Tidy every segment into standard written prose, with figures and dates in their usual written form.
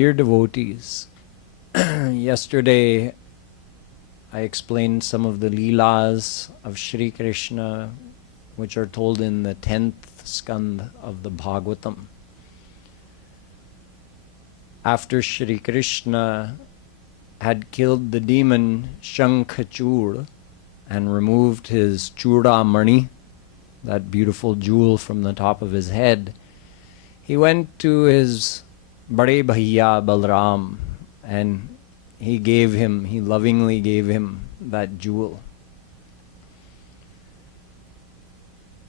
Dear devotees, yesterday I explained some of the Leelas of Shri Krishna, which are told in the 10th Skand of the Bhagwatam. After Shri Krishna had killed the demon Shankachur and removed his Chudamani, that beautiful jewel from the top of his head, he went to his Bade Bhaiya Balram and he lovingly gave him that jewel.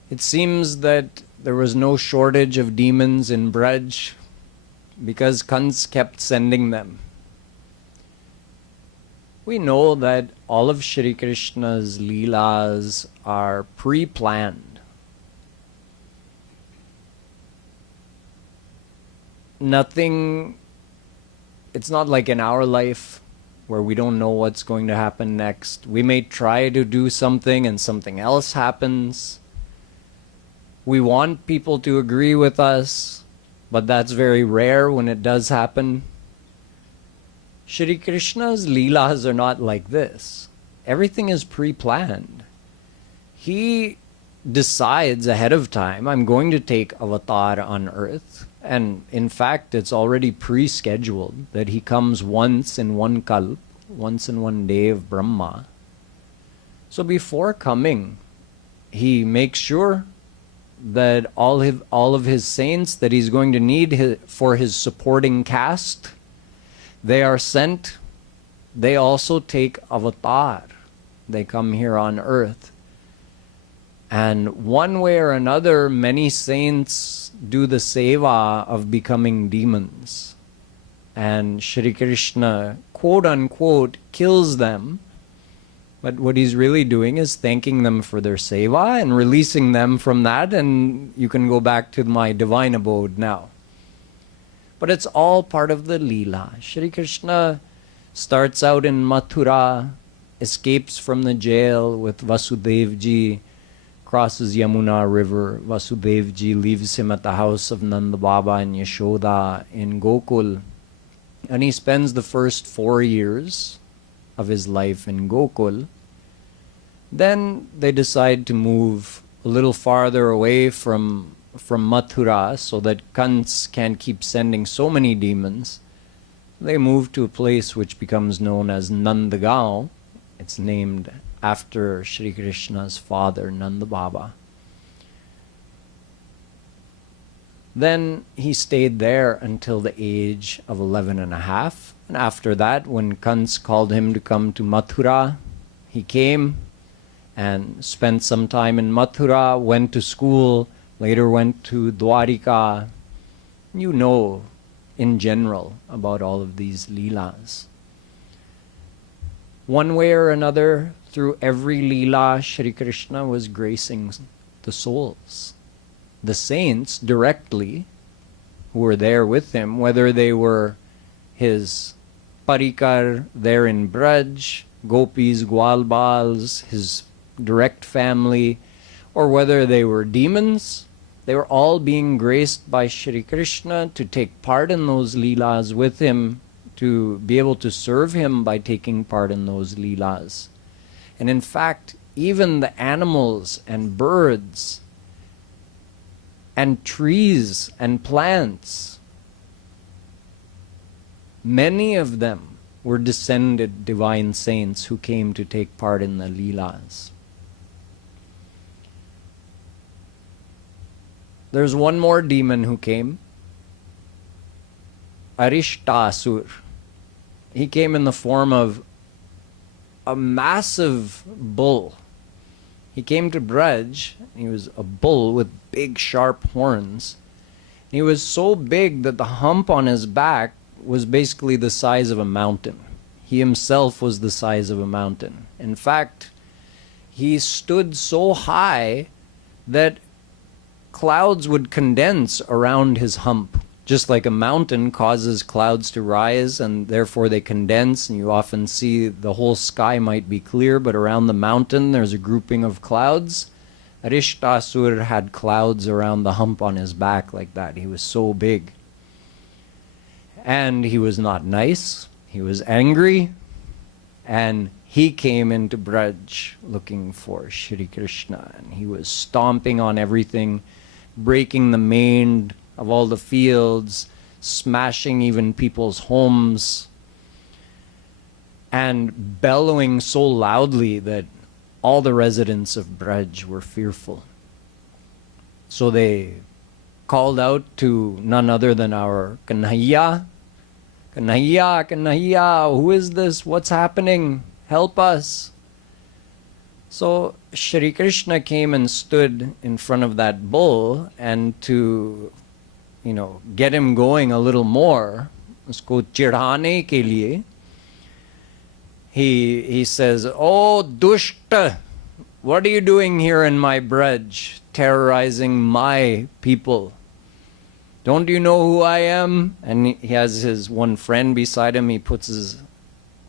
It seems that there was no shortage of demons in Braj because Kans kept sending them. We know that all of Shri Krishna's Leelas are pre-planned. Nothing, it's not like in our life where we don't know what's going to happen next. We may try to do something and something else happens. We want people to agree with us, but that's very rare when it does happen. Shri Krishna's Leelas are not like this. Everything is pre-planned. He decides ahead of time, I'm going to take avatar on earth. And in fact, it's already pre-scheduled that he comes once in one kalp, once in one day of Brahma. So before coming, he makes sure that all of his saints that he's going to need for his supporting caste, they are sent. They also take avatar. They come here on earth. And one way or another, many saints do the seva of becoming demons. And Shri Krishna, quote unquote, kills them. But what he's really doing is thanking them for their seva and releasing them from that, and you can go back to my divine abode now. But it's all part of the Leela. Shri Krishna starts out in Mathura, escapes from the jail with Vasudevji, crosses Yamuna river. Vasudevji leaves him at the house of Nanda Baba and Yashoda in Gokul. And he spends the first 4 years of his life in Gokul. Then they decide to move a little farther away from Mathura so that Kans can't keep sending so many demons. They move to a place which becomes known as Nandagaon. It's named after Shri Krishna's father, Nanda Baba. Then he stayed there until the age of 11 and a half. And after that, when Kans called him to come to Mathura, he came and spent some time in Mathura, went to school, later went to Dwarika. You know, in general, about all of these Leelas. One way or another, through every Leela, Shri Krishna was gracing the souls. The saints directly, who were there with him, whether they were his parikar there in Braj, gopis, gwalbals, his direct family, or whether they were demons, they were all being graced by Shri Krishna to take part in those Leelas with him, to be able to serve him by taking part in those Leelas. And in fact, even the animals and birds and trees and plants, many of them were descended divine saints who came to take part in the Leelas. There's one more demon who came, Aristasur. He came in the form of a massive bull. He came to Braj. He was a bull with big sharp horns. He was so big that the hump on his back was basically the size of a mountain. He himself was the size of a mountain. In fact, he stood so high that clouds would condense around his hump. Just like a mountain causes clouds to rise and therefore they condense, and you often see the whole sky might be clear, but around the mountain there's a grouping of clouds. Aristasur had clouds around the hump on his back like that. He was so big. And he was not nice, he was angry, and he came into Braj looking for Shri Krishna, and he was stomping on everything, breaking the mane of all the fields, smashing even people's homes, and bellowing so loudly that all the residents of Braj were fearful. So they called out to none other than our Kanhaiya. Kanhaiya, Kanhaiya, who is this? What's happening? Help us. So Shri Krishna came and stood in front of that bull, and to, get him going a little more, usko chidhane ke liye, he says, "Oh, Dushta, what are you doing here in my Braj, terrorizing my people? Don't you know who I am?" And he has his one friend beside him. He puts his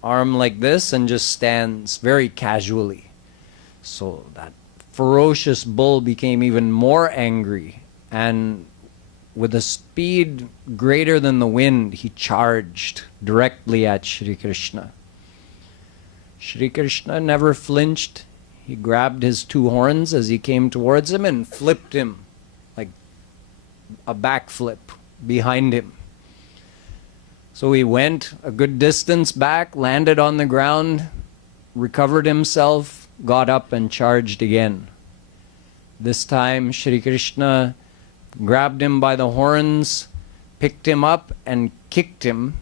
arm like this and just stands very casually. So that ferocious bull became even more angry, and with a speed greater than the wind, he charged directly at Shri Krishna. Shri Krishna never flinched. He grabbed his two horns as he came towards him and flipped him like a backflip behind him. So he went a good distance back, landed on the ground, recovered himself, got up and charged again. This time Shri Krishna grabbed him by the horns, picked him up and kicked him,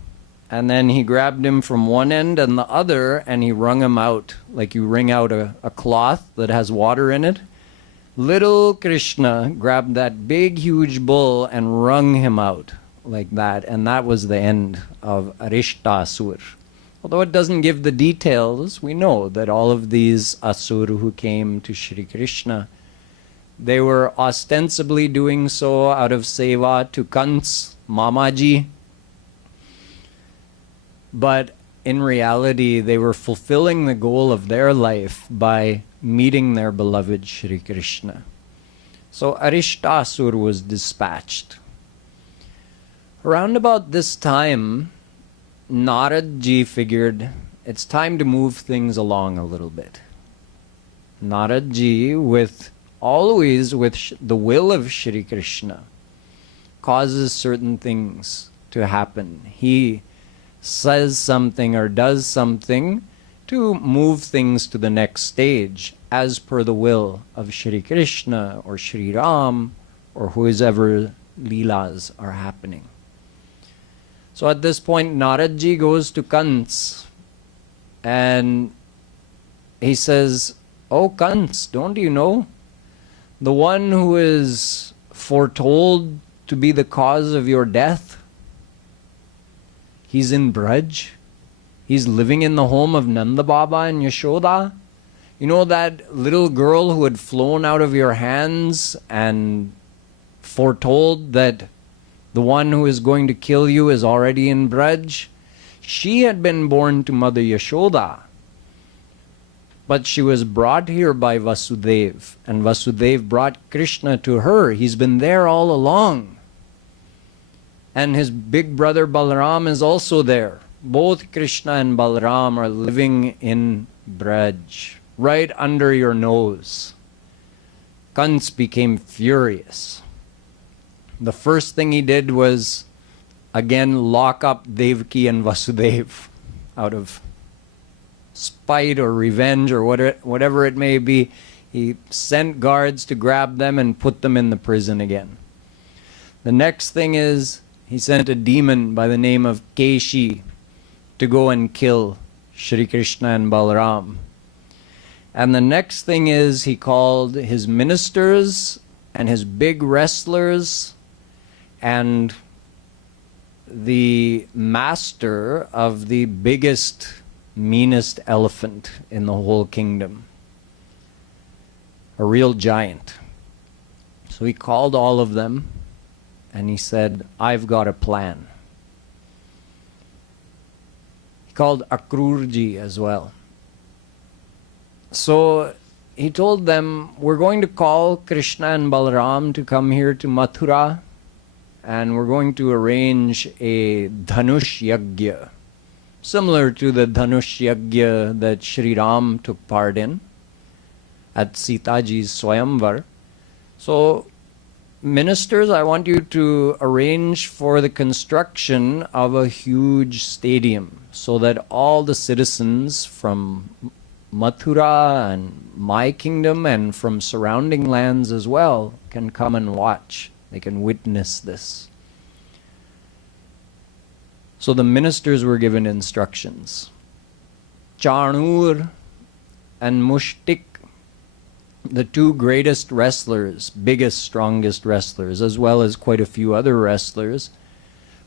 and then he grabbed him from one end and the other and he wrung him out like you wring out a cloth that has water in it. Little Krishna grabbed that big huge bull and wrung him out like that, and that was the end of Aristasur. Although it doesn't give the details, we know that all of these Asur who came to Shri Krishna, they were ostensibly doing so out of seva to Kans, Mamaji, but in reality they were fulfilling the goal of their life by meeting their beloved Shri Krishna. So Aristasur was dispatched. Around about this time, Naradji figured it's time to move things along a little bit. Naradji, always with the will of Shri Krishna, causes certain things to happen. He says something or does something to move things to the next stage as per the will of Shri Krishna or Shri Ram or whoever Leelas are happening. So at this point, Naradji goes to Kans and he says, "Oh Kans, don't you know? The one who is foretold to be the cause of your death, he's in Braj. He's living in the home of Nanda Baba and Yashoda. You know that little girl who had flown out of your hands and foretold that the one who is going to kill you is already in Braj? She had been born to Mother Yashoda, but she was brought here by Vasudev, and Vasudev brought Krishna to her. He's been there all along. And his big brother Balaram is also there. Both Krishna and Balaram are living in Braj, right under your nose." Kans became furious. The first thing he did was again lock up Devaki and Vasudev out of spite or revenge or whatever it may be. He sent guards to grab them and put them in the prison again. The next thing is he sent a demon by the name of Keshi to go and kill Shri Krishna and Balaram. And the next thing is he called his ministers and his big wrestlers and the master of the biggest, meanest elephant in the whole kingdom. A real giant. So he called all of them and he said, "I've got a plan." He called Akrurji as well. So he told them, "We're going to call Krishna and Balaram to come here to Mathura, and we're going to arrange a Dhanush Yagya, similar to the Dhanush Yagya that Shri Ram took part in at Sitaji's Swayamvar. So, ministers, I want you to arrange for the construction of a huge stadium so that all the citizens from Mathura and my kingdom and from surrounding lands as well can come and watch. They can witness this. So the ministers were given instructions. Chanur and Mushtik, the two greatest wrestlers, biggest, strongest wrestlers, as well as quite a few other wrestlers,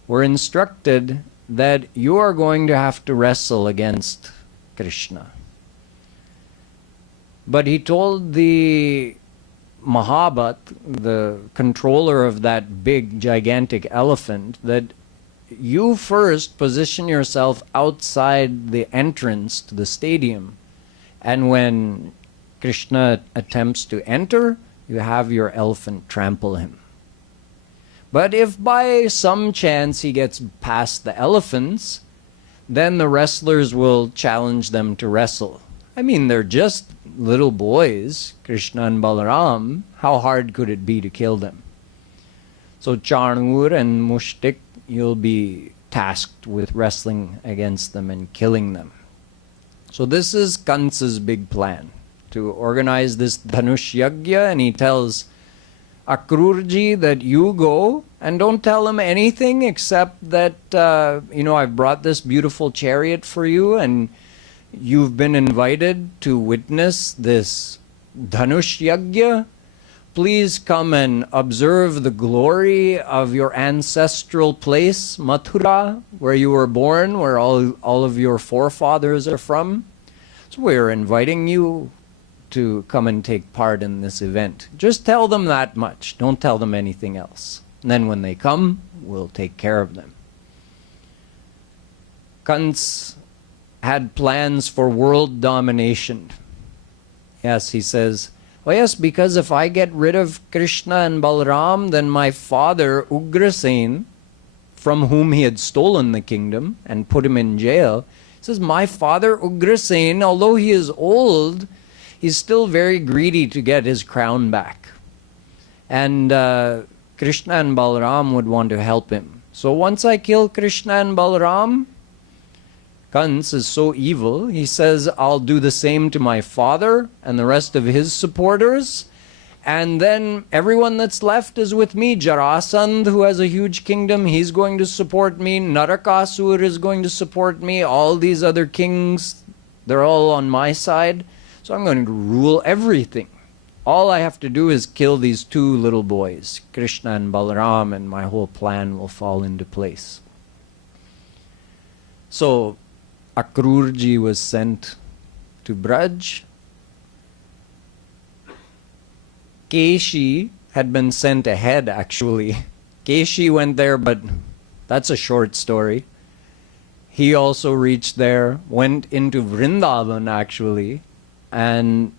were instructed that you are going to have to wrestle against Krishna. But he told the Mahabhat, the controller of that big, gigantic elephant, that you first position yourself outside the entrance to the stadium, and when Krishna attempts to enter, you have your elephant trample him. But if by some chance he gets past the elephants, then the wrestlers will challenge them to wrestle. I mean, they're just little boys, Krishna and Balaram. How hard could it be to kill them? So Chanur and Mushtik, you'll be tasked with wrestling against them and killing them. So this is Kansa's big plan, to organize this Dhanush Yagya, and he tells Akrurji that you go and don't tell him anything except that, I've brought this beautiful chariot for you and you've been invited to witness this Dhanush Yagya. Please come and observe the glory of your ancestral place, Mathura, where you were born, where all of your forefathers are from. So we're inviting you to come and take part in this event. Just tell them that much. Don't tell them anything else. And then when they come, we'll take care of them. Kans had plans for world domination. Yes, he says, oh yes, because if I get rid of Krishna and Balaram, then my father, Ugrasen, from whom he had stolen the kingdom and put him in jail, says, my father, Ugrasen, although he is old, he's still very greedy to get his crown back. And Krishna and Balaram would want to help him. So once I kill Krishna and Balaram, Kans is so evil, he says, I'll do the same to my father and the rest of his supporters, and then everyone that's left is with me. Jarasandh, who has a huge kingdom, he's going to support me. Narakasur is going to support me. All these other kings, they're all on my side. So I'm going to rule everything. All I have to do is kill these two little boys, Krishna and Balaram, and my whole plan will fall into place. So Akrurji was sent to Braj. Keshi had been sent ahead, actually. Keshi went there, but that's a short story. He also reached there, went into Vrindavan, actually, and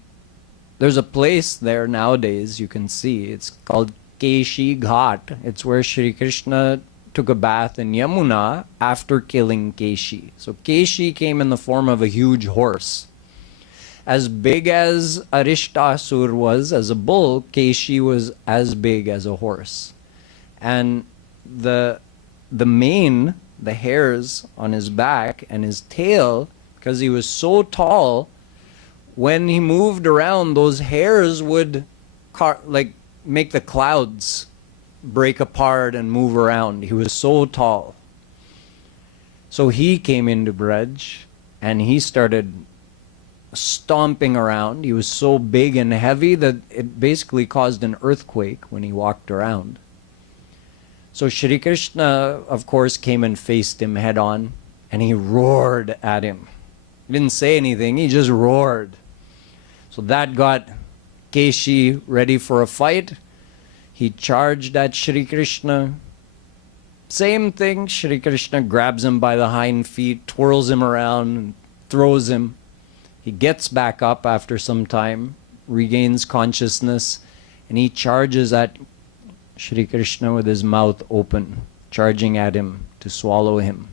there's a place there nowadays you can see. It's called Keshi Ghat. It's where Shri Krishna took a bath in Yamuna after killing Keshi. So Keshi came in the form of a huge horse. As big as Aristasur was as a bull, Keshi was as big as a horse. And the mane, the hairs on his back and his tail, because he was so tall, when he moved around, those hairs would make the clouds break apart and move around. He was so tall. So he came into Braj and he started stomping around. He was so big and heavy that it basically caused an earthquake when he walked around. So Shri Krishna, of course, came and faced him head on, and he roared at him. He didn't say anything, he just roared. So that got Keshi ready for a fight. He charged at Shri Krishna. Same thing, Shri Krishna grabs him by the hind feet, twirls him around, and throws him. He gets back up after some time, regains consciousness, and he charges at Shri Krishna with his mouth open, charging at him to swallow him.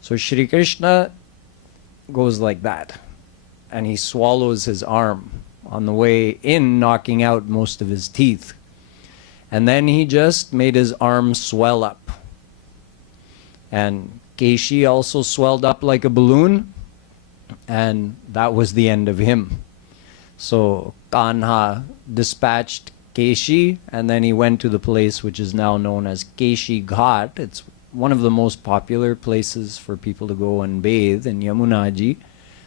So Shri Krishna goes like that, and he swallows his arm on the way in, knocking out most of his teeth. And then he just made his arm swell up. And Keshi also swelled up like a balloon, and that was the end of him. So Kanha dispatched Keshi, and then he went to the place which is now known as Keshi Ghat. It's one of the most popular places for people to go and bathe in Yamunaji.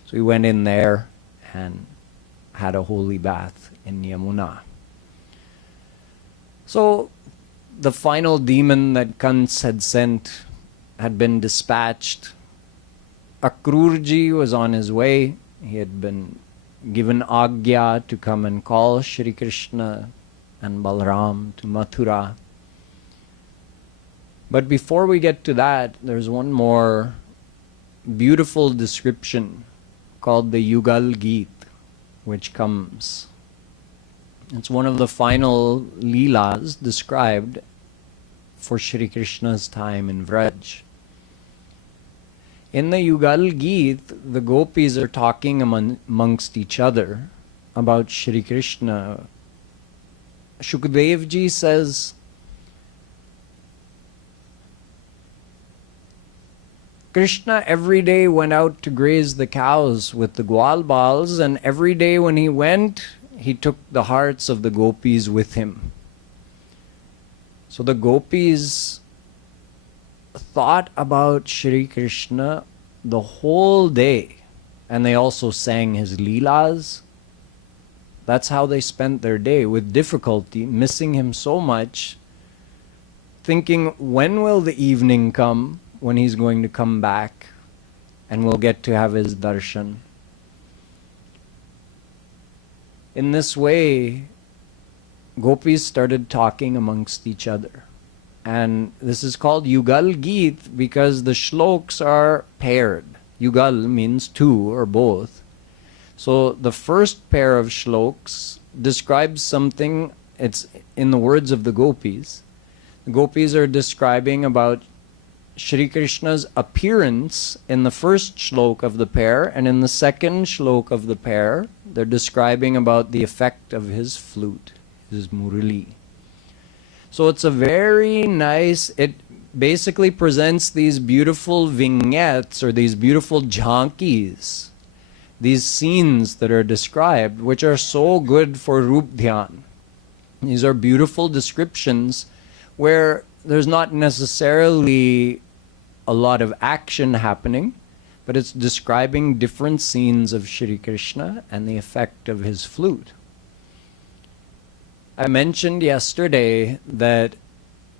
So he went in there and had a holy bath in Yamuna. So the final demon that Kans had sent had been dispatched. Akrurji was on his way. He had been given Agya to come and call Shri Krishna and Balram to Mathura. But before we get to that, there's one more beautiful description called the Yugal Geet, which comes. It's one of the final Leelas described for Shri Krishna's time in Vraj. In the Yugal Geet, the gopis are talking amongst each other about Shri Krishna. Shukdev ji says, Krishna every day went out to graze the cows with the Gwalbals, and every day when he went, he took the hearts of the gopis with him. So the gopis thought about Shri Krishna the whole day, and they also sang his Leelas. That's how they spent their day, with difficulty, missing him so much, thinking, when will the evening come when he's going to come back and we'll get to have his darshan. In this way, gopis started talking amongst each other. And this is called Yugal Geet because the shloks are paired. Yugal means two or both. So the first pair of shloks describes something, it's in the words of the gopis. The gopis are describing about Shri Krishna's appearance in the first shlok of the pair, and in the second shlok of the pair, they're describing about the effect of his flute, his murali. So it's a very nice, it basically presents these beautiful vignettes or these beautiful jhankis, these scenes that are described, which are so good for Rup Dhyan. These are beautiful descriptions where there's not necessarily a lot of action happening, but it's describing different scenes of Shri Krishna and the effect of his flute. I mentioned yesterday that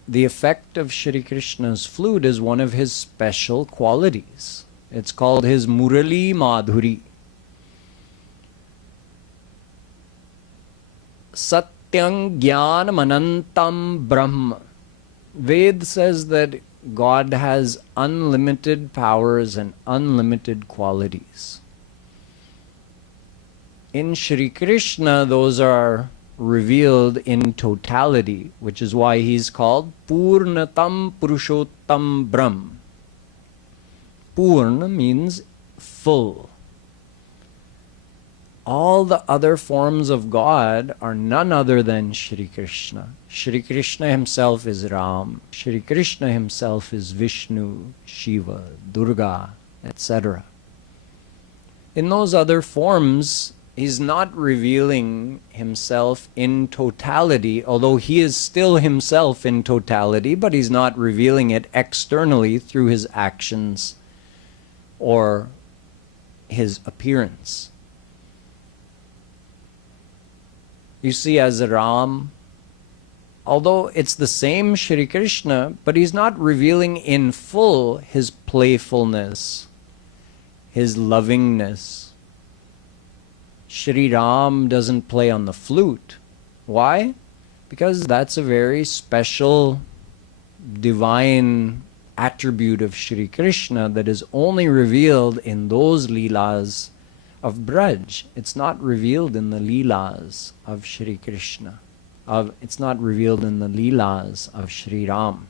the effect of Shri Krishna's flute is one of his special qualities. It's called his Murali Madhuri. Satyam Jnanam Anantam Brahma. Ved says that God has unlimited powers and unlimited qualities. In Shri Krishna, those are revealed in totality, which is why he's called Purnatam Purushottam Brahm. Purna means full. All the other forms of God are none other than Shri Krishna. Shri Krishna himself is Ram. Shri Krishna himself is Vishnu, Shiva, Durga, etc. In those other forms, he's not revealing himself in totality, although he is still himself in totality, but he's not revealing it externally through his actions or his appearance. You see, as Ram, although it's the same Shri Krishna, but he's not revealing in full his playfulness, his lovingness. Shri Ram doesn't play on the flute. Why? Because that's a very special divine attribute of Shri Krishna that is only revealed in those Leelas of Braj. It's not revealed in the Leelas of Shri Krishna, it's not revealed in the Leelas of Sri Ram.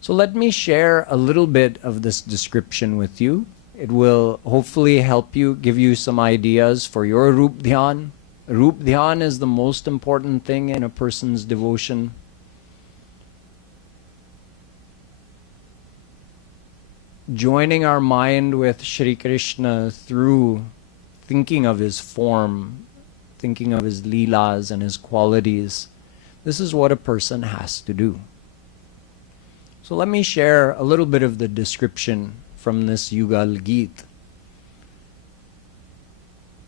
So let me share a little bit of this description with you. It will hopefully help you, give you some ideas for your Rup Dhyan. Rup Dhyan is the most important thing in a person's devotion. Joining our mind with Shri Krishna through thinking of his form, thinking of his Leelas and his qualities. This is what a person has to do. So let me share a little bit of the description from this Yugal Geet.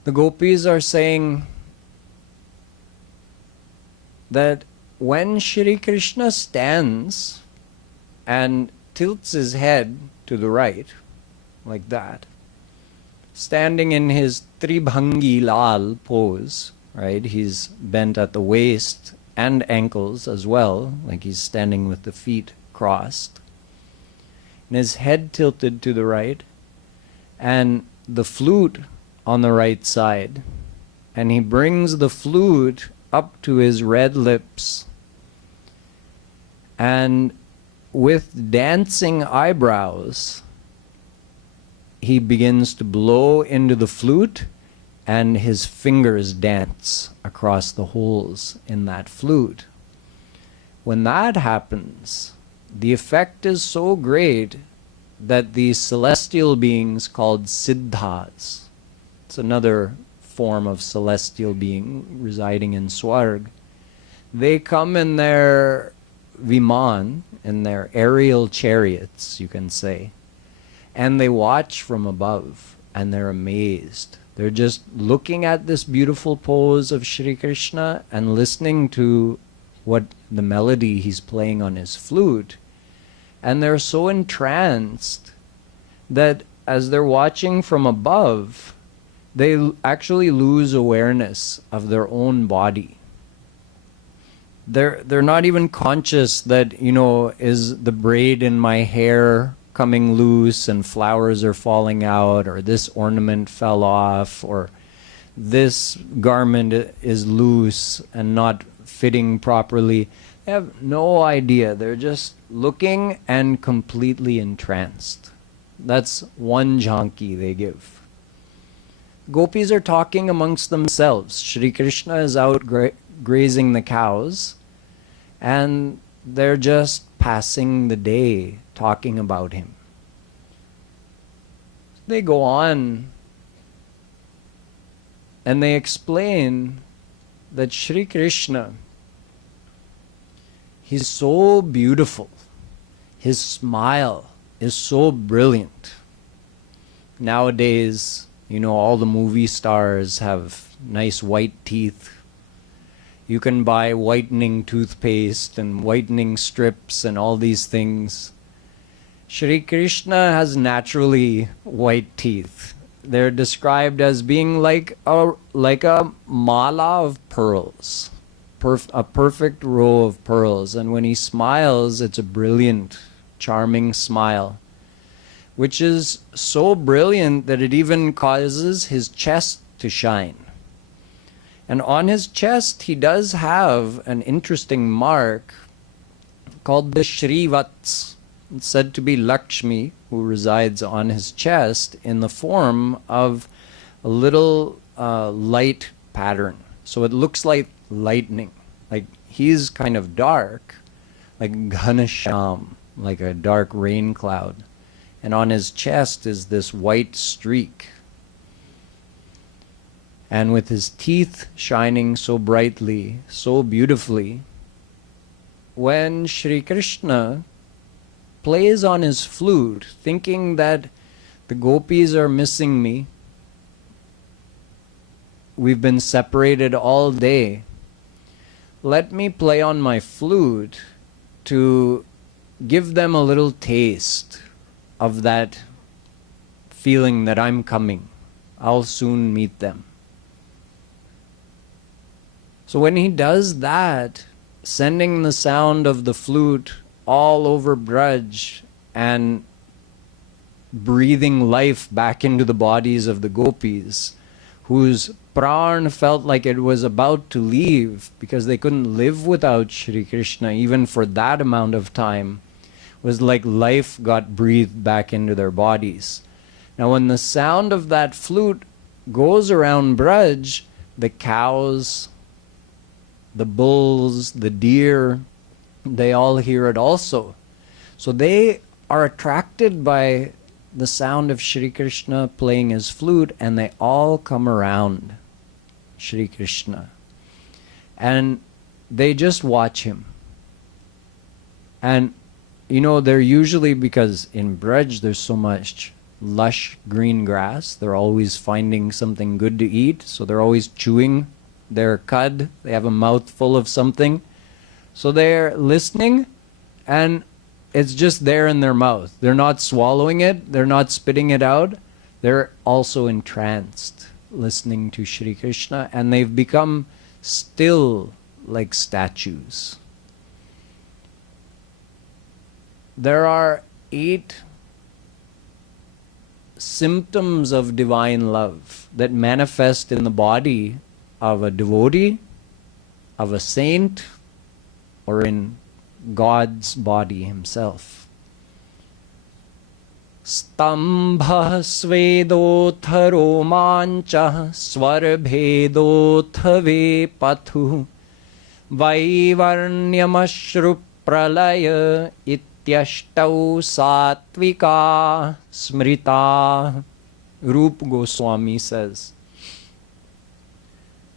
The gopis are saying that when Shri Krishna stands and tilts his head to the right, like that, standing in his Tribhangi Lal pose, right? He's bent at the waist and ankles as well, like he's standing with the feet crossed, and his head tilted to the right, and the flute on the right side, and he brings the flute up to his red lips, and with dancing eyebrows he begins to blow into the flute, and his fingers dance across the holes in that flute. When that happens, the effect is so great that these celestial beings called Siddhas, it's another form of celestial being residing in Swarg, they come in their Viman, in their aerial chariots, you can say, and they watch from above, and they're amazed. They're just looking at this beautiful pose of Shri Krishna and listening to what the melody he's playing on his flute, and they're so entranced that as they're watching from above, they actually lose awareness of their own body. They're not even conscious that, is the braid in my hair coming loose and flowers are falling out, or this ornament fell off, or this garment is loose and not fitting properly. They have no idea. They're just looking and completely entranced. That's one jhanki they give. Gopis are talking amongst themselves. Shri Krishna is out grazing the cows, and they're just passing the day talking about him. They go on and they explain that Shri Krishna, he's so beautiful. His smile is so brilliant. Nowadays, all the movie stars have nice white teeth. You can buy whitening toothpaste and whitening strips and all these things. Shri Krishna has naturally white teeth. They're described as being like a mala of pearls, a perfect row of pearls. And when he smiles, it's a brilliant, charming smile, which is so brilliant that it even causes his chest to shine. And on his chest, he does have an interesting mark called the Shrivats. It's said to be Lakshmi, who resides on his chest in the form of a little light pattern. So it looks like lightning. Like he's kind of dark, like Ghanasham, like a dark rain cloud. And on his chest is this white streak. And with his teeth shining so brightly, so beautifully, when Shri Krishna plays on his flute, thinking that the gopis are missing me, we've been separated all day, let me play on my flute to give them a little taste of that feeling that I'm coming. I'll soon meet them. So when he does that, sending the sound of the flute all over Braj and breathing life back into the bodies of the gopis, whose pran felt like it was about to leave because they couldn't live without Shri Krishna even for that amount of time. It was like life got breathed back into their bodies. Now when the sound of that flute goes around Braj, the cows, the bulls, the deer, they all hear it also. So they are attracted by the sound of Shri Krishna playing his flute, and they all come around Shri Krishna. And they just watch him. And, you know, they're usually, because in Braj there's so much lush green grass, they're always finding something good to eat, so they're always chewing their cud. They have a mouthful of something. So they're listening, and it's just there in their mouth. They're not swallowing it. They're not spitting it out. They're also entranced listening to Shri Krishna, and they've become still like statues. There are 8 symptoms of divine love that manifest in the body of a devotee, of a saint, or in God's body himself. Stambha svedotha romancha svarbhedotha vepathu vaivarnyamashru pralaya ityashtau satvika smrita. Rupa Goswami says,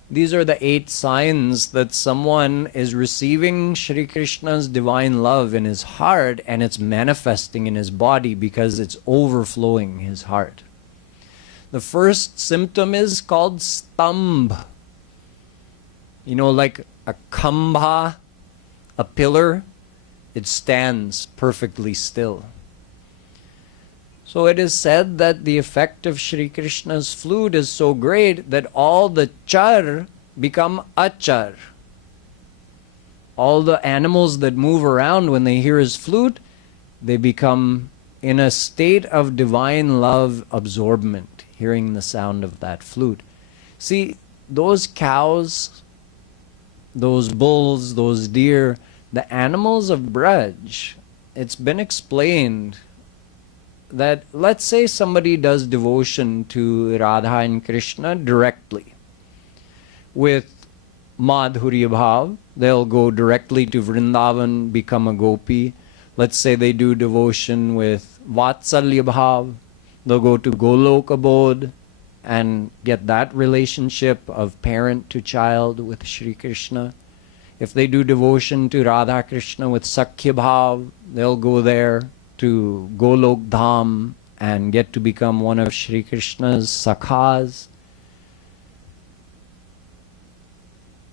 these are the 8 signs that someone is receiving Shri Krishna's divine love in his heart, and it's manifesting in his body because it's overflowing his heart. The first symptom is called stambh. You know, like a kambha, a pillar, it stands perfectly still. So it is said that the effect of Shri Krishna's flute is so great that all the char become achar. All the animals that move around when they hear his flute, they become in a state of divine love absorbment, hearing the sound of that flute. See, those cows, those bulls, those deer, the animals of Braj, it's been explained that, let's say somebody does devotion to Radha and Krishna directly with Madhurya Bhav, they'll go directly to Vrindavan, become a gopi. Let's say they do devotion with Vatsalya Bhav, they'll go to Golok Abode and get that relationship of parent to child with Shri Krishna. If they do devotion to Radha Krishna with Sakhya Bhav, they'll go there to Golok Dham and get to become one of Shri Krishna's sakhas.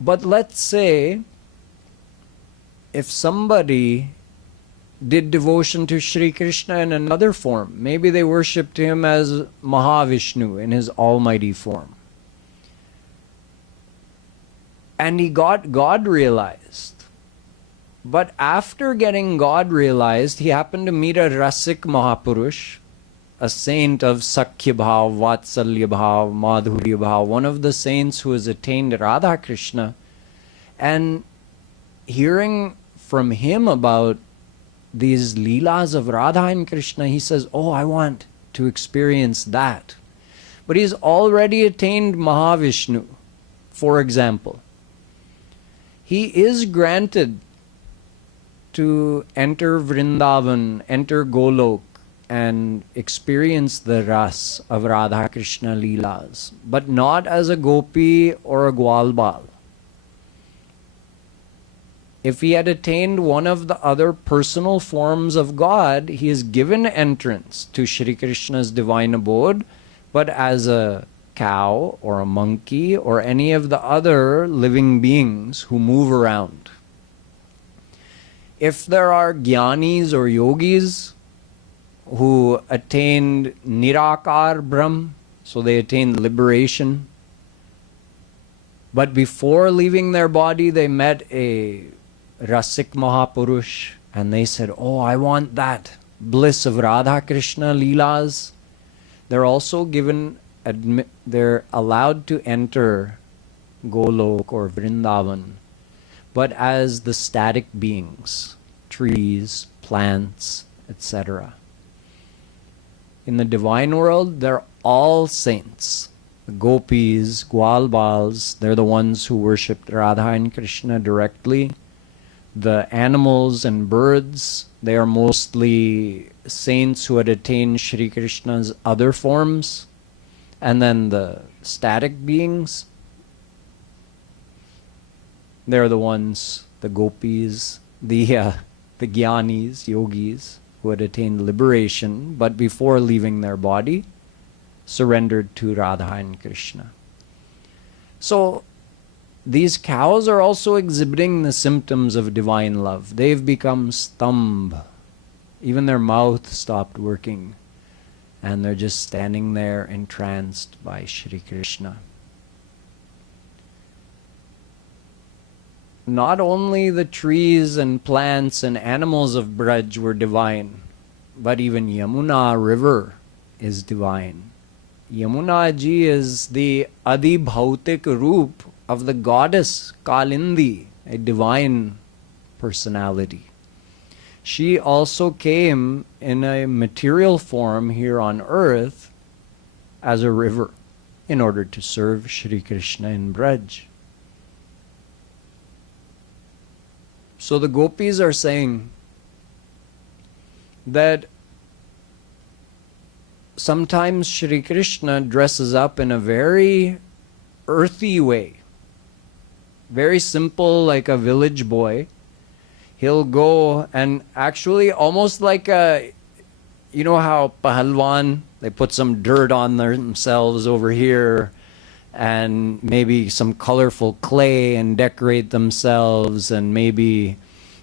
But let's say if somebody did devotion to Shri Krishna in another form, maybe they worshipped him as Mahavishnu in his almighty form, and he got God realized. But after getting God realized, he happened to meet a Rasik Mahapurush, a saint of Sakhya Bhav, Vatsalya Bhav, Madhurya Bhav, one of the saints who has attained Radha Krishna. And hearing from him about these Leelas of Radha and Krishna, he says, oh, I want to experience that. But he's already attained Mahavishnu, for example. He is granted to enter Vrindavan, enter Golok, and experience the ras of Radha Krishna Leelas, but not as a gopi or a gwalbal. If he had attained one of the other personal forms of God, he is given entrance to Shri Krishna's divine abode, but as a cow or a monkey or any of the other living beings who move around. If there are jnanis or yogis who attained Nirakar Brahm, so they attained liberation, but before leaving their body they met a Rasik Mahapurush and they said, oh, I want that bliss of Radha Krishna Leelas. They're also given they're allowed to enter Golok or Vrindavan, but as the static beings, trees, plants, etc. In the divine world, they're all saints. The gopis, Gwalbals, they're the ones who worshipped Radha and Krishna directly. The animals and birds, they are mostly saints who had attained Shri Krishna's other forms. And then the static beings, they're the ones, the gopis, the jnanis, yogis, who had attained liberation, but before leaving their body, surrendered to Radha and Krishna. So these cows are also exhibiting the symptoms of divine love. They've become stambh. Even their mouth stopped working, and they're just standing there entranced by Shri Krishna. Not only the trees and plants and animals of Braj were divine, but even Yamuna river is divine. Yamuna ji is the Adi Bhautik Roop of the goddess Kalindi, a divine personality. She also came in a material form here on earth as a river in order to serve Shri Krishna in Braj. So the gopis are saying that sometimes Shri Krishna dresses up in a very earthy way, very simple, like a village boy. He'll go and actually almost like a, you know how pahalwan, they put some dirt on themselves over here and maybe some colorful clay and decorate themselves, and maybe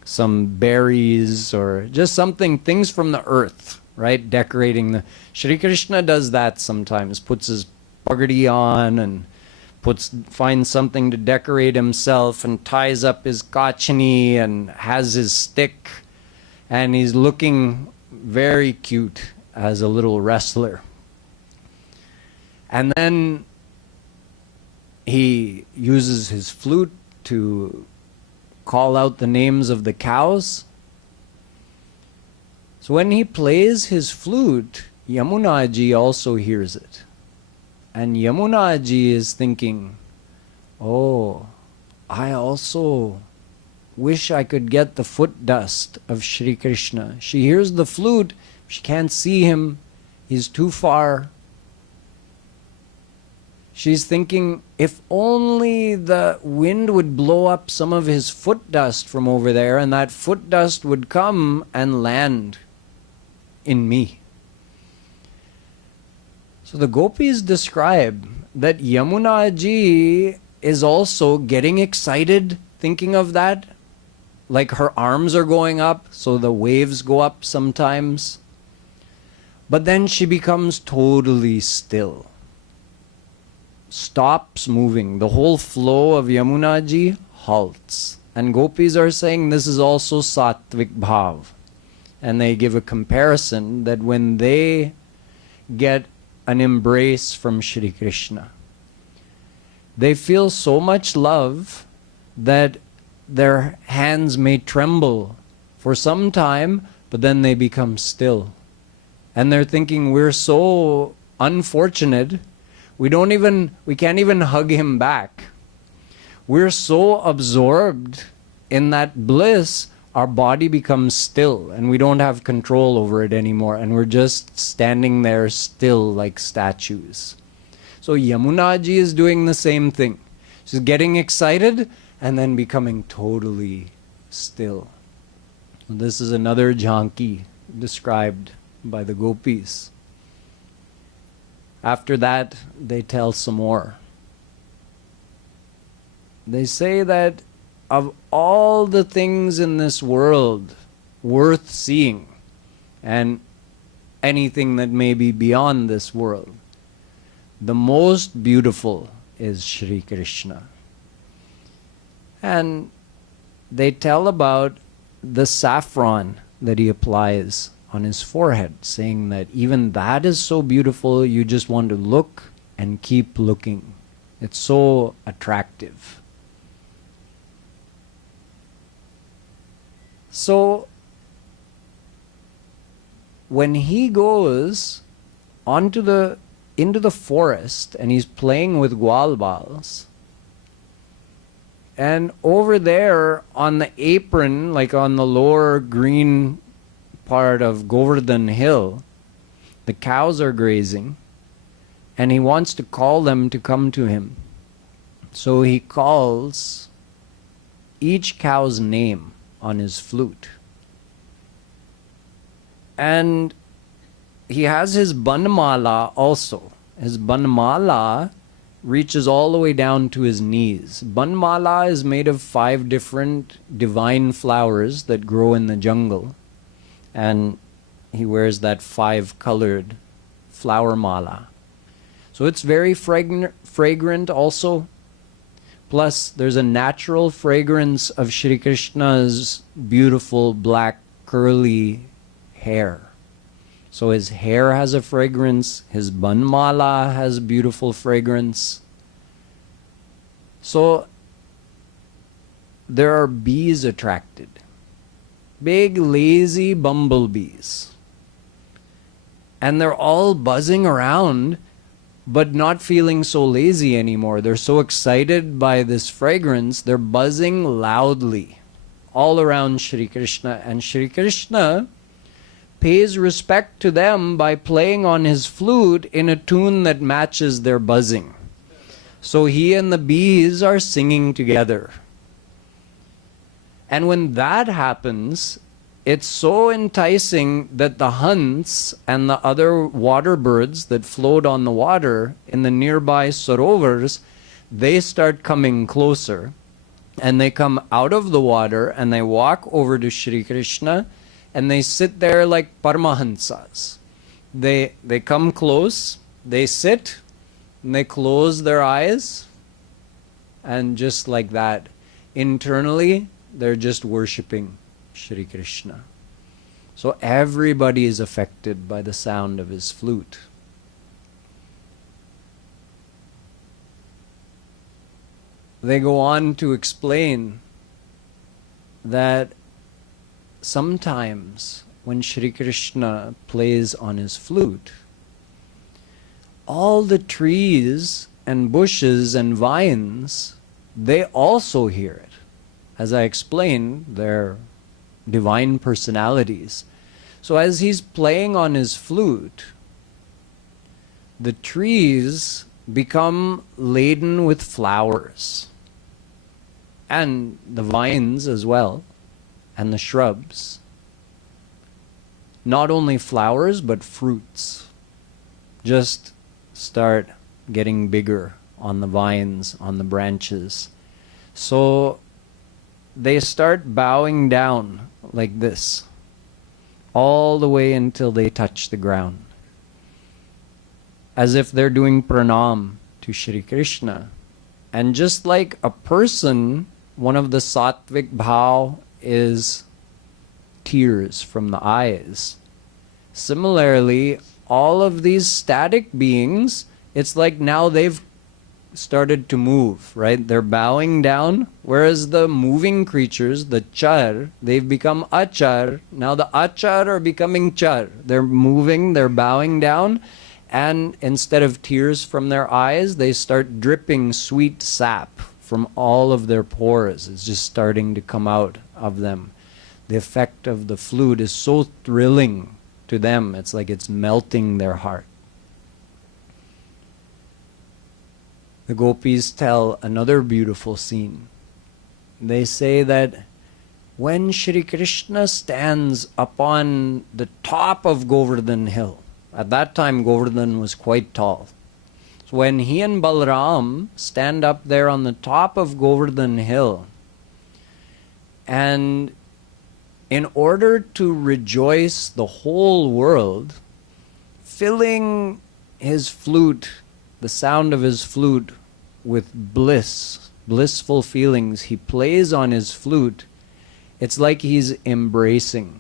some berries or just something, things from the earth, right? Decorating the... Shri Krishna does that sometimes, puts his pagadi on and finds something to decorate himself and ties up his kachani and has his stick, and he's looking very cute as a little wrestler. And then he uses his flute to call out the names of the cows. So when he plays his flute, Yamuna ji also hears it. And Yamuna ji is thinking, oh, I also wish I could get the foot dust of Shri Krishna. She hears the flute, she can't see him, he's too far. She's thinking, if only the wind would blow up some of his foot dust from over there, and that foot dust would come and land in me. So the gopis describe that Yamuna ji is also getting excited thinking of that. Like her arms are going up, so the waves go up sometimes. But then she becomes totally still. Stops moving. The whole flow of Yamuna ji halts. And gopis are saying this is also sattvic bhav. And they give a comparison that when they get an embrace from Shri Krishna, they feel so much love that their hands may tremble for some time, but then they become still. And they're thinking, we're so unfortunate, we can't even hug him back. We're so absorbed in that bliss, our body becomes still and we don't have control over it anymore, and we're just standing there still like statues. So Yamuna ji is doing the same thing. She's getting excited and then becoming totally still. This is another jhanki described by the gopis. After that, they tell some more. They say that of all the things in this world worth seeing, and anything that may be beyond this world, the most beautiful is Shri Krishna. And they tell about the saffron that he applies on his forehead, saying that even that is so beautiful, you just want to look and keep looking. It's so attractive. So when he goes into the forest and he's playing with gwalbals, and over there on the apron, like on the lower green part of Govardhan Hill, the cows are grazing, and he wants to call them to come to him. So he calls each cow's name on his flute. And he has his banmala also. His banmala reaches all the way down to his knees. Banmala is made of 5 different divine flowers that grow in the jungle. And he wears that 5-colored flower mala. So it's very fragrant also. Plus, there's a natural fragrance of Shri Krishna's beautiful black curly hair. So his hair has a fragrance, his banmala has beautiful fragrance. So there are bees attracted. Big lazy bumblebees. And they're all buzzing around, but not feeling so lazy anymore. They're so excited by this fragrance, they're buzzing loudly all around Shri Krishna. And Shri Krishna pays respect to them by playing on his flute in a tune that matches their buzzing. So he and the bees are singing together. And when that happens, it's so enticing that the hunts and the other water birds that float on the water in the nearby sarovars, they start coming closer. And they come out of the water and they walk over to Shri Krishna and they sit there like Paramahansas. They come close, they sit, and they close their eyes, and just like that, internally, they're just worshipping Shri Krishna. So everybody is affected by the sound of his flute. They go on to explain that sometimes when Shri Krishna plays on his flute, all the trees and bushes and vines, they also hear it. As I explained, they're divine personalities. So as he's playing on his flute, the trees become laden with flowers, and the vines as well, and the shrubs. Not only flowers, but fruits just start getting bigger on the vines, on the branches. So they start bowing down like this, all the way until they touch the ground, as if they're doing pranam to Shri Krishna. And just like a person, one of the sattvic bhav is tears from the eyes. Similarly, all of these static beings, it's like now they've started to move, right? They're bowing down, whereas the moving creatures, the char, they've become achar. Now the achar are becoming char. They're moving, they're bowing down, and instead of tears from their eyes, they start dripping sweet sap from all of their pores. It's just starting to come out of them. The effect of the flute is so thrilling to them. It's like it's melting their heart. The gopis tell another beautiful scene. They say that when Shri Krishna stands upon the top of Govardhan Hill, at that time Govardhan was quite tall. So when he and Balaram stand up there on the top of Govardhan Hill, and in order to rejoice the whole world, filling his flute, the sound of his flute, with blissful feelings, he plays on his flute. It's like he's embracing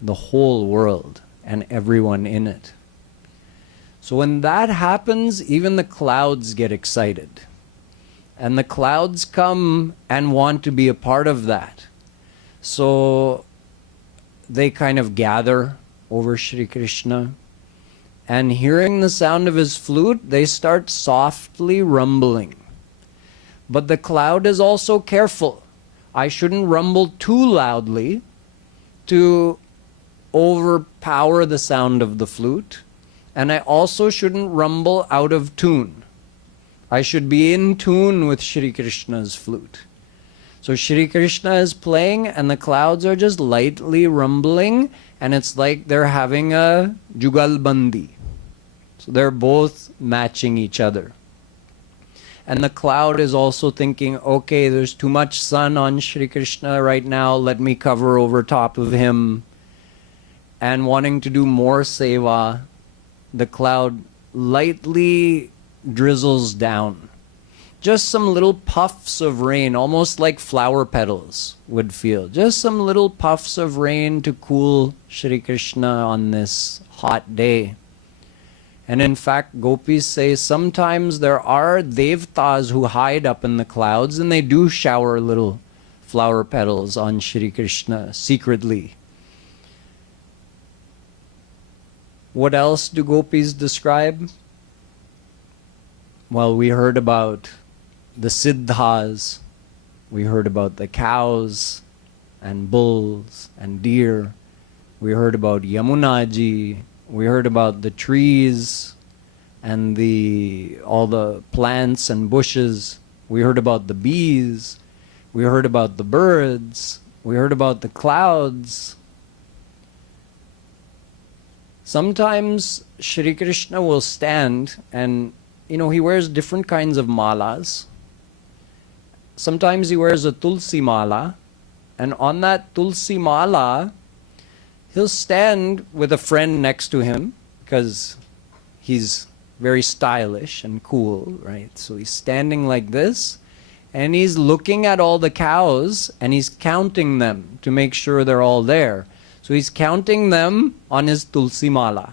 the whole world and everyone in it. So when that happens, even the clouds get excited. And the clouds come and want to be a part of that. So they kind of gather over Shri Krishna. And hearing the sound of his flute, they start softly rumbling. But the cloud is also careful. I shouldn't rumble too loudly to overpower the sound of the flute. And I also shouldn't rumble out of tune. I should be in tune with Shri Krishna's flute. So Shri Krishna is playing and the clouds are just lightly rumbling, and it's like they're having a jugalbandi. So they're both matching each other. And the cloud is also thinking, okay, there's too much sun on Shri Krishna right now, let me cover over top of him. And wanting to do more seva, the cloud lightly drizzles down. Just some little puffs of rain, almost like flower petals would feel. Just some little puffs of rain to cool Shri Krishna on this hot day. And in fact, gopis say sometimes there are devtas who hide up in the clouds and they do shower little flower petals on Shri Krishna secretly. What else do gopis describe? Well, we heard about the siddhas, we heard about the cows and bulls and deer, we heard about Yamunaji, we heard about the trees and all the plants and bushes, we heard about the bees, we heard about the birds, we heard about the clouds. Sometimes Shri Krishna will stand and he wears different kinds of malas. Sometimes he wears a tulsi mala, and on that tulsi mala, he'll stand with a friend next to him because he's very stylish and cool, right? So he's standing like this, and he's looking at all the cows, and he's counting them to make sure they're all there. So he's counting them on his tulsi mala.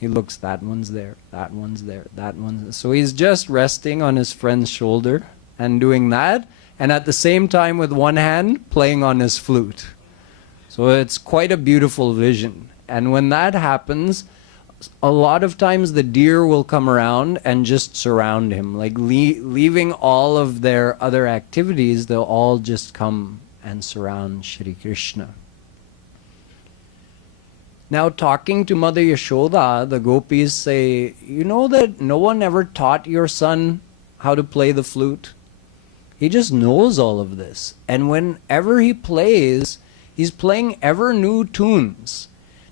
He looks, that one's there, that one's there, that one's there. So he's just resting on his friend's shoulder and doing that, and at the same time with one hand playing on his flute. So it's quite a beautiful vision. And when that happens, a lot of times the deer will come around and just surround him, like leaving all of their other activities, they'll all just come and surround Shri Krishna. Now, talking to Mother Yashoda, the gopis say, you know that no one ever taught your son how to play the flute? He just knows all of this. And whenever he plays, he's playing ever new tunes.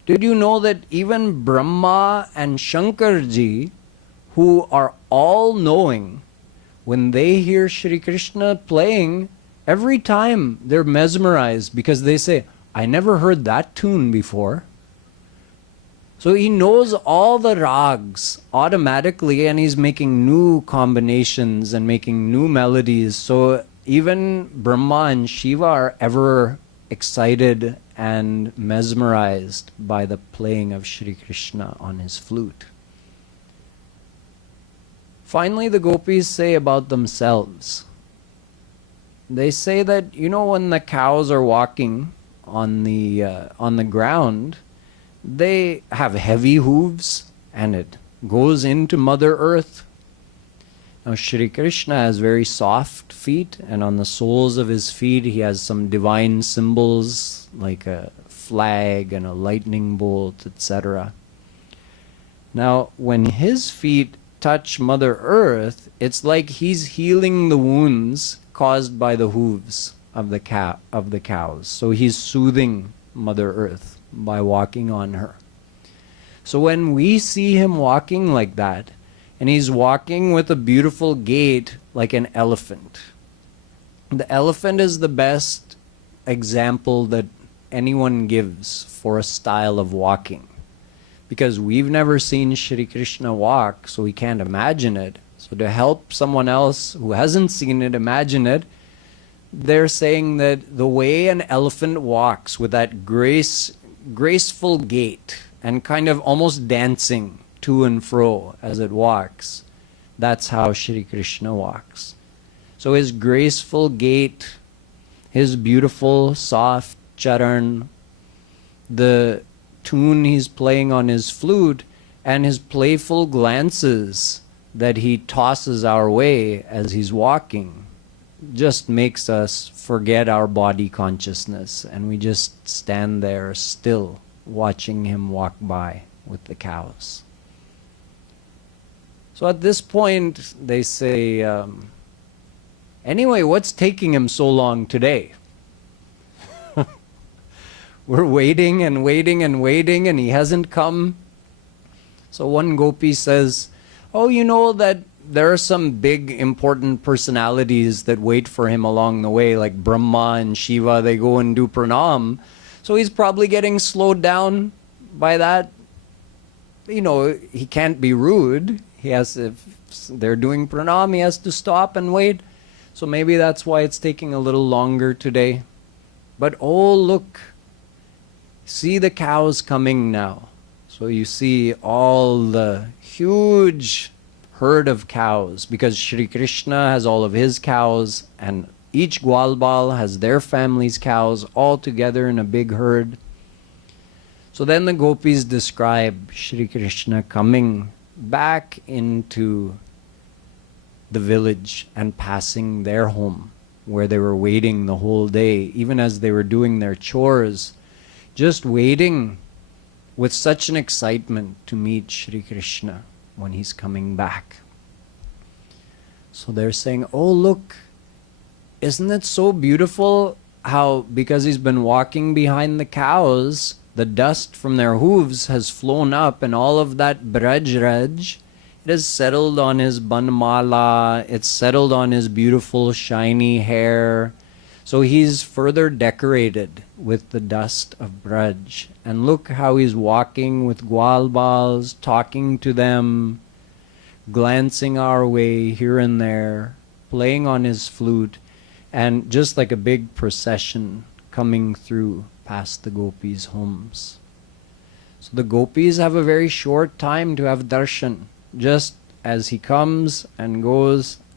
Did you know that even Brahma and Shankarji, who are all knowing, when they hear Shri Krishna playing, every time they're mesmerized because they say, I never heard that tune before. So he knows all the rags automatically, and he's making new combinations and making new melodies. So even Brahma and Shiva are ever excited and mesmerized by the playing of Shri Krishna on his flute. Finally, the gopis say about themselves. They say that, when the cows are walking on the ground, they have heavy hooves and it goes into Mother Earth. Now Shri Krishna has very soft feet, and on the soles of his feet he has some divine symbols like a flag and a lightning bolt, etc. Now when his feet touch Mother Earth, it's like he's healing the wounds caused by the hooves of the cows. So he's soothing Mother Earth by walking on her. So when we see him walking like that, and he's walking with a beautiful gait like an elephant. The elephant is the best example that anyone gives for a style of walking, because we've never seen Shri Krishna walk, so we can't imagine it. So to help someone else who hasn't seen it imagine it, they're saying that the way an elephant walks with that graceful gait and kind of almost dancing, to and fro as it walks. That's how Shri Krishna walks. So his graceful gait, his beautiful soft charan, the tune he's playing on his flute, and his playful glances that he tosses our way as he's walking just makes us forget our body consciousness, and we just stand there still watching him walk by with the cows. So at this point they say, anyway, what's taking him so long today? We're waiting and waiting and waiting and he hasn't come. So one gopi says, oh, you know that there are some big important personalities that wait for him along the way, like Brahma and Shiva. They go and do pranam. So he's probably getting slowed down by that. You know, he can't be rude. He has, if they're doing pranam, he has to stop and wait. So maybe that's why it's taking a little longer today. But oh, look, see the cows coming now. So you see all the huge herd of cows, because Shri Krishna has all of his cows, and each Gwalbal has their family's cows all together in a big herd. So then the gopis describe Shri Krishna coming back into the village and passing their home, where they were waiting the whole day, even as they were doing their chores, just waiting with such an excitement to meet Shri Krishna when he's coming back. So they're saying, oh, look, isn't it so beautiful how, because he's been walking behind the cows, the dust from their hooves has flown up, and all of that braj, it has settled on his banmala, it's settled on his beautiful shiny hair. So he's further decorated with the dust of braj. And look how he's walking with Gwalbals, talking to them, glancing our way here and there, playing on his flute, and just like a big procession coming through past the gopis' homes. So the gopis have a very short time to have darshan, just as he comes and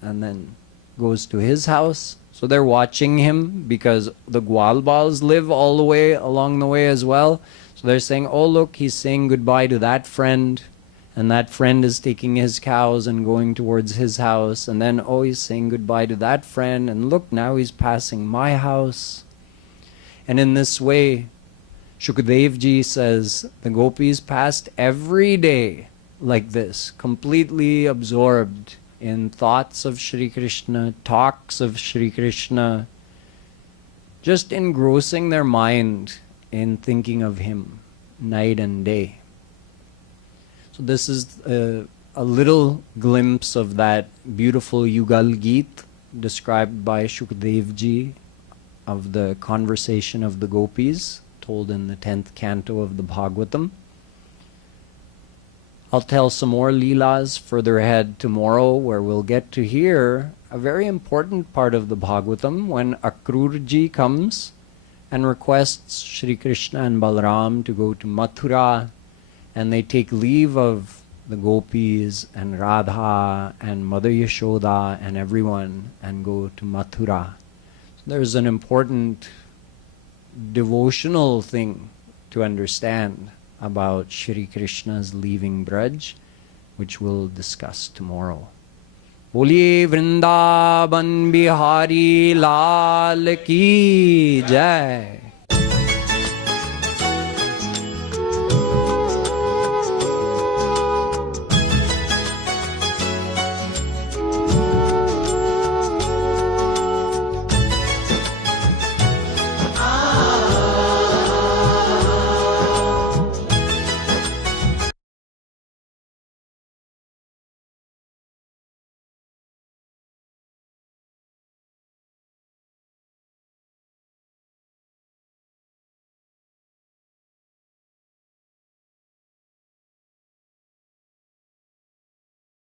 then goes to his house. So they're watching him because the Gwalbals live all the way along the way as well. So they're saying, oh, look, he's saying goodbye to that friend, and that friend is taking his cows and going towards his house. And then, oh, he's saying goodbye to that friend, and look, now he's passing my house. And in this way, Shukadev Ji says, the gopis passed every day like this, completely absorbed in thoughts of Shri Krishna, talks of Shri Krishna, just engrossing their mind in thinking of him night and day. So this is a little glimpse of that beautiful Yugal Geet described by Shukadev Ji of the conversation of the gopis, told in the 10th Canto of the Bhagwatam. I'll tell some more Leelas further ahead tomorrow, where we'll get to hear a very important part of the Bhagwatam when Akrurji comes and requests Shri Krishna and Balaram to go to Mathura, and they take leave of the gopis and Radha and Mother Yashoda and everyone and go to Mathura. So there's an important devotional thing to understand about Shri Krishna's leaving Braj, which we'll discuss tomorrow. Boliye Vrindavan Bihari Lal Ki Jai.